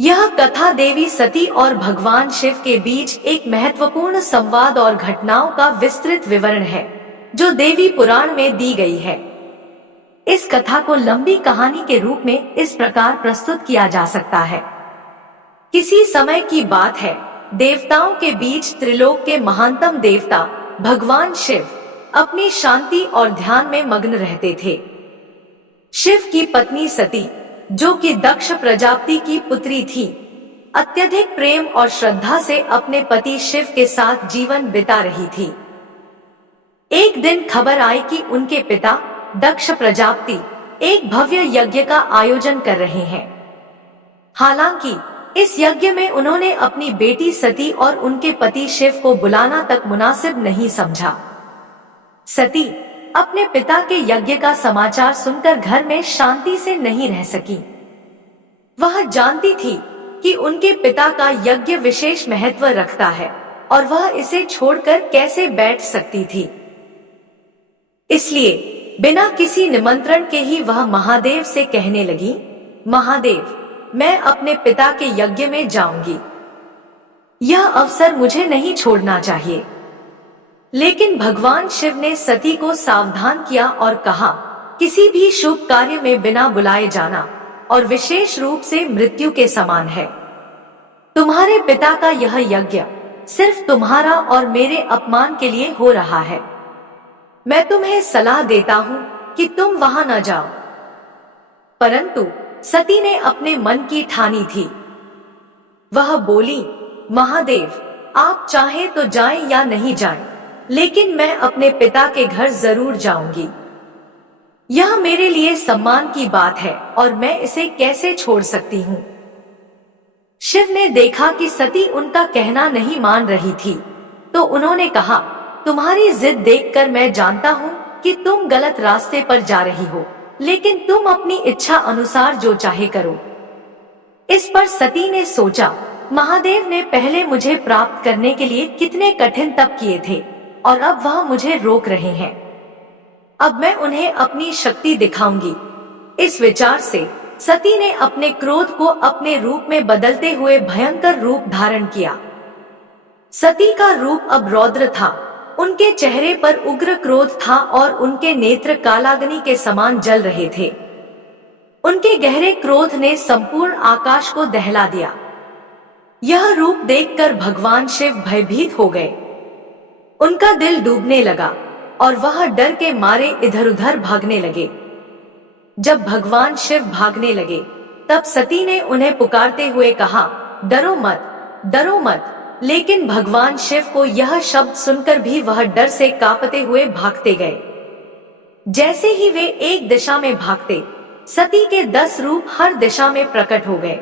यह कथा देवी सती और भगवान शिव के बीच एक महत्वपूर्ण संवाद और घटनाओं का विस्तृत विवरण है, जो देवी पुराण में दी गई है। इस कथा को लंबी कहानी के रूप में इस प्रकार प्रस्तुत किया जा सकता है। किसी समय की बात है, देवताओं के बीच त्रिलोक के महानतम देवता भगवान शिव अपनी शांति और ध्यान में मग्न रहते थे। शिव की पत्नी सती, जो कि दक्ष प्रजापति की पुत्री थी, अत्यधिक प्रेम और श्रद्धा से अपने पति शिव के साथ जीवन बिता रही थी। एक दिन खबर आई कि उनके पिता दक्ष प्रजापति एक भव्य यज्ञ का आयोजन कर रहे हैं। हालांकि इस यज्ञ में उन्होंने अपनी बेटी सती और उनके पति शिव को बुलाना तक मुनासिब नहीं समझा। सती अपने पिता के यज्ञ का समाचार सुनकर घर में शांति से नहीं रह सकी। वह जानती थी कि उनके पिता का यज्ञ विशेष महत्व रखता है और वह इसे छोड़कर कैसे बैठ सकती थी। इसलिए बिना किसी निमंत्रण के ही वह महादेव से कहने लगी, महादेव, मैं अपने पिता के यज्ञ में जाऊंगी। यह अवसर मुझे नहीं छोड़ना चाहिए। लेकिन भगवान शिव ने सती को सावधान किया और कहा, किसी भी शुभ कार्य में बिना बुलाए जाना और विशेष रूप से मृत्यु के समान है। तुम्हारे पिता का यह यज्ञ सिर्फ तुम्हारा और मेरे अपमान के लिए हो रहा है। मैं तुम्हें सलाह देता हूँ कि तुम वहां न जाओ। परंतु सती ने अपने मन की ठानी थी। वह बोली, महादेव, आप चाहे तो जाएं या नहीं जाएं, लेकिन मैं अपने पिता के घर जरूर जाऊंगी। यह मेरे लिए सम्मान की बात है और मैं इसे कैसे छोड़ सकती हूँ। शिव ने देखा कि सती उनका कहना नहीं मान रही थी, तो उन्होंने कहा, तुम्हारी जिद देखकर मैं जानता हूँ कि तुम गलत रास्ते पर जा रही हो, लेकिन तुम अपनी इच्छा अनुसार जो चाहे करो। इस पर सती ने सोचा, महादेव ने पहले मुझे प्राप्त करने के लिए कितने कठिन तप किए थे और अब वह मुझे रोक रहे हैं। अब मैं उन्हें अपनी शक्ति दिखाऊंगी। इस विचार से सती ने अपने क्रोध को अपने रूप में बदलते हुए भयंकर रूप धारण किया। सती का रूप अब रौद्र था। उनके चेहरे पर उग्र क्रोध था और उनके नेत्र कालाग्नि के समान जल रहे थे। उनके गहरे क्रोध ने संपूर्ण आकाश को दहला दिया। यह रूप देखकर भगवान शिव भयभीत हो गए। उनका दिल डूबने लगा और वह डर के मारे इधर उधर भागने लगे। जब भगवान शिव भागने लगे, तब सती ने उन्हें पुकारते हुए कहा, डरो मत, डरो मत। लेकिन भगवान शिव को यह शब्द सुनकर भी वह डर से कांपते हुए भागते गए। जैसे ही वे एक दिशा में भागते, सती के 10 रूप हर दिशा में प्रकट हो गए।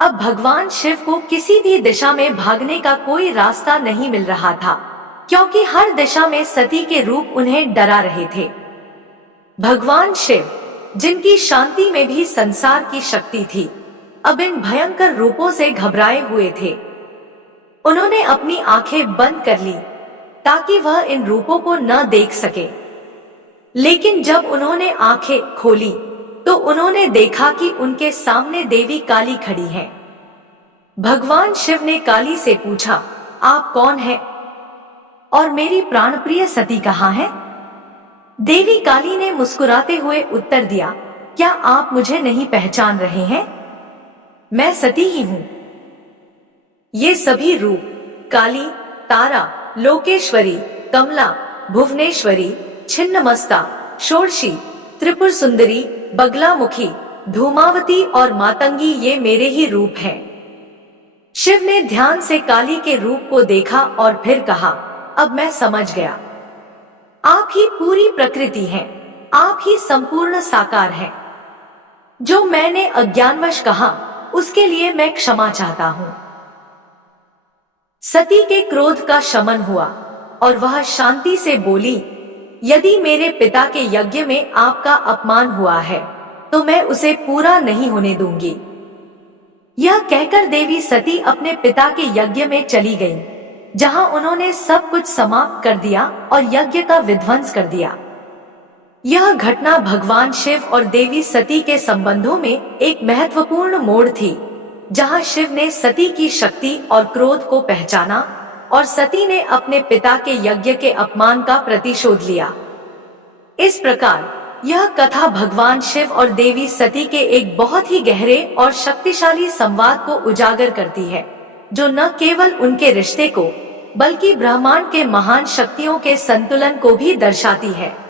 अब भगवान शिव को किसी भी दिशा में भागने का कोई रास्ता नहीं मिल रहा था, क्योंकि हर दिशा में सती के रूप उन्हें डरा रहे थे। भगवान शिव, जिनकी शांति में भी संसार की शक्ति थी, अब इन भयंकर रूपों से घबराए हुए थे। उन्होंने अपनी आंखें बंद कर ली ताकि वह इन रूपों को न देख सके। लेकिन जब उन्होंने आंखें खोली तो उन्होंने देखा कि उनके सामने देवी काली खड़ी है। भगवान शिव ने काली से पूछा, आप कौन हैं और मेरी प्राणप्रिय सती कहाँ है? देवी काली ने मुस्कुराते हुए उत्तर दिया, क्या आप मुझे नहीं पहचान रहे हैं? मैं सती ही हूँ। ये सभी रूप काली, तारा, लोकेश्वरी, कमला, भुवनेश्वरी, छिन्नमस्ता, षोडशी, त्रिपुर सुंदरी, बगलामुखी, धूमावती और मातंगी, ये मेरे ही रूप हैं। शिव ने ध्यान से काली के रूप को देखा और फिर कहा, अब मैं समझ गया। आप ही पूरी प्रकृति हैं, आप ही संपूर्ण साकार हैं। जो मैंने अज्ञानवश कहा, उसके लिए मैं क्षमा चाहता हूँ। सती के क्रोध का शमन हुआ और वह शांति से बोली, यदि मेरे पिता के यज्ञ में आपका अपमान हुआ है तो मैं उसे पूरा नहीं होने दूंगी। यह कहकर देवी सती अपने पिता के यज्ञ में चली गईं, जहां उन्होंने सब कुछ समाप्त कर दिया और यज्ञ का विध्वंस कर दिया। यह घटना भगवान शिव और देवी सती के संबंधों में एक महत्वपूर्ण मोड़ थी, जहां शिव ने सती की शक्ति और क्रोध को पहचाना और सती ने अपने पिता के यज्ञ के अपमान का प्रतिशोध लिया। इस प्रकार यह कथा भगवान शिव और देवी सती के एक बहुत ही गहरे और शक्तिशाली संवाद को उजागर करती है, जो न केवल उनके रिश्ते को बल्कि ब्रह्मांड के महान शक्तियों के संतुलन को भी दर्शाती है।